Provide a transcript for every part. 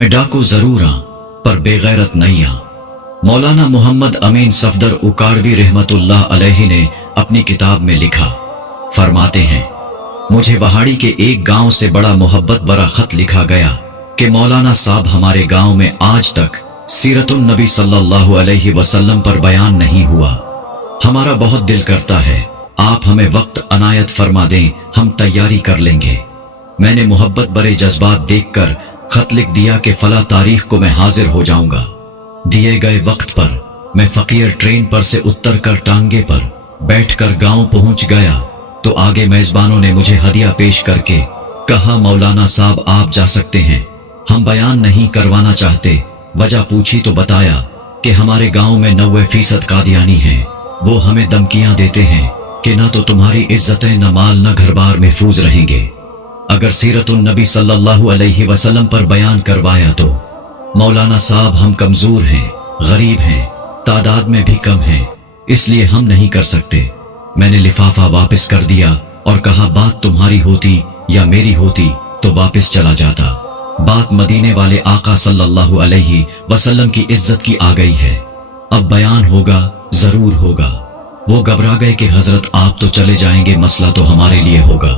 डाकू जरूर आ पर बेगैरत नहीं आ। मौलाना मोहम्मद अमीन सफदर उकाड़वी रहमतुल्लाह अलैहि ने अपनी किताब में लिखा, फरमाते हैं, मुझे वहाड़ी के एक गांव से बड़ा मोहब्बत भरा खत लिखा गया कि मौलाना साहब हमारे गांव में आज तक सीरतुन नबी सल्लल्लाहु अलैहि वसल्लम पर बयान नहीं हुआ। हमारा बहुत दिल करता है आप हमें वक्त अनायत फरमा दें, हम तैयारी कर लेंगे। मैंने मोहब्बत भरे जज्बात देखकर खत लिख दिया कि फला तारीख को मैं हाजिर हो जाऊंगा। दिए गए वक्त पर मैं फकीर ट्रेन पर से उतर कर टांगे पर बैठकर गांव पहुंच गया तो आगे मेजबानों ने मुझे हदिया पेश करके कहा, मौलाना साहब आप जा सकते हैं, हम बयान नहीं करवाना चाहते। वजह पूछी तो बताया कि हमारे गांव में 90% कादियानी हैं। वो हमें धमकियां देते हैं कि ना तो तुम्हारी इज्जतें, न माल, न घर बार महफूज रहेंगे। अगर सीरतुन नबी सल्लल्लाहु अलैहि वसल्लम पर बयान करवाया तो मौलाना साहब हम कमजोर हैं, गरीब हैं, तादाद में भी कम हैं, इसलिए हम नहीं कर सकते। मैंने लिफाफा वापस कर दिया और कहा, बात तुम्हारी होती या मेरी होती तो वापस चला जाता। बात मदीने वाले आका सल्लल्लाहु अलैहि वसल्लम की इज्जत की आ गई है, अब बयान होगा, जरूर होगा। वो घबरा गए कि हजरत आप तो चले जाएंगे, मसला तो हमारे लिए होगा।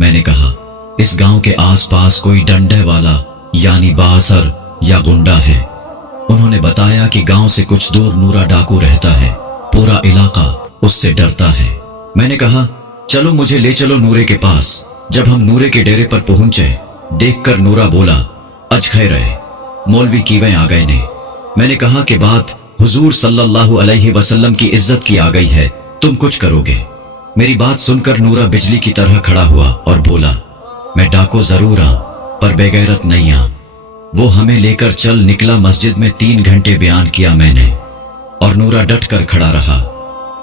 मैंने कहा, इस गांव के आसपास कोई डंडे वाला यानी बासर या गुंडा है। उन्होंने बताया कि गांव से कुछ दूर नूरा डाकू रहता है, पूरा इलाका उससे डरता है। मैंने कहा, चलो मुझे ले चलो नूरे के पास। जब हम नूरे के डेरे पर पहुंचे, देखकर नूरा बोला, अज खैर है, मौलवी कीवें आ गए ने। मैंने कहा कि बात हुजूर सल्लल्लाहु अलैहि वसल्लम की इज्जत की आ गई है, तुम कुछ करोगे। मेरी बात सुनकर नूरा बिजली की तरह खड़ा हुआ और बोला, मैं डाको जरूर आ पर बेगैरत नहीं आ। वो हमें लेकर चल निकला। मस्जिद में 3 घंटे बयान किया मैंने और नूरा डट कर खड़ा रहा।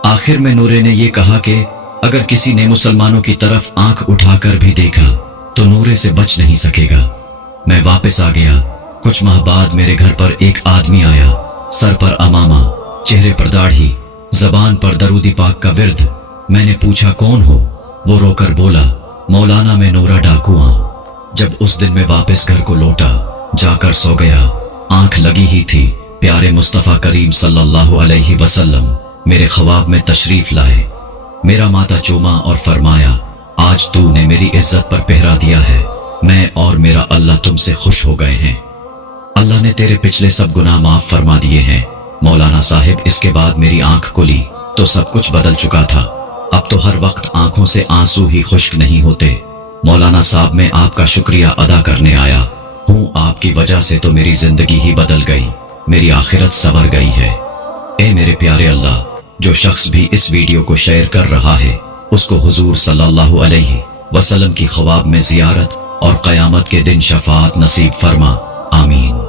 आखिर में नूरे ने यह कहा कि अगर किसी ने मुसलमानों की तरफ आंख उठाकर भी देखा तो नूरे से बच नहीं सकेगा। मैं वापस आ गया। कुछ माह बाद मेरे घर पर एक आदमी आया, सर पर अमामा, चेहरे पर दाढ़ी, जबान पर दरूदी पाक का विर्द। मैंने पूछा, कौन हो? वो रोकर बोला, मौलाना मैं नूरा डाकू हूं। जब उस दिन मैं वापस घर को लौटा, जाकर सो गया। आंख लगी ही थी, प्यारे मुस्तफा करीम सल्लल्लाहु अलैहि वसल्लम मेरे ख्वाब में तशरीफ लाए। मेरा माथा चूमा और फरमाया, आज तूने मेरी इज्जत पर पहरा दिया है, मैं और मेरा अल्लाह तुमसे खुश हो गए हैं। अल्लाह ने तेरे पिछले सब गुनाह माफ फरमा दिए हैं। मौलाना साहिब, इसके बाद मेरी आंख खुली तो सब कुछ बदल चुका था। अब तो हर वक्त आंखों से आंसू ही खुश्क नहीं होते। मौलाना साहब, मैं आपका शुक्रिया अदा करने आया हूँ। आपकी वजह से तो मेरी जिंदगी ही बदल गई, मेरी आखिरत संवर गई है। ए मेरे प्यारे अल्लाह, जो शख्स भी इस वीडियो को शेयर कर रहा है उसको हुजूर सल्लल्लाहु अलैहि वसल्लम की ख्वाब में जियारत और क़यामत के दिन शफाअत नसीब फरमा। आमीन।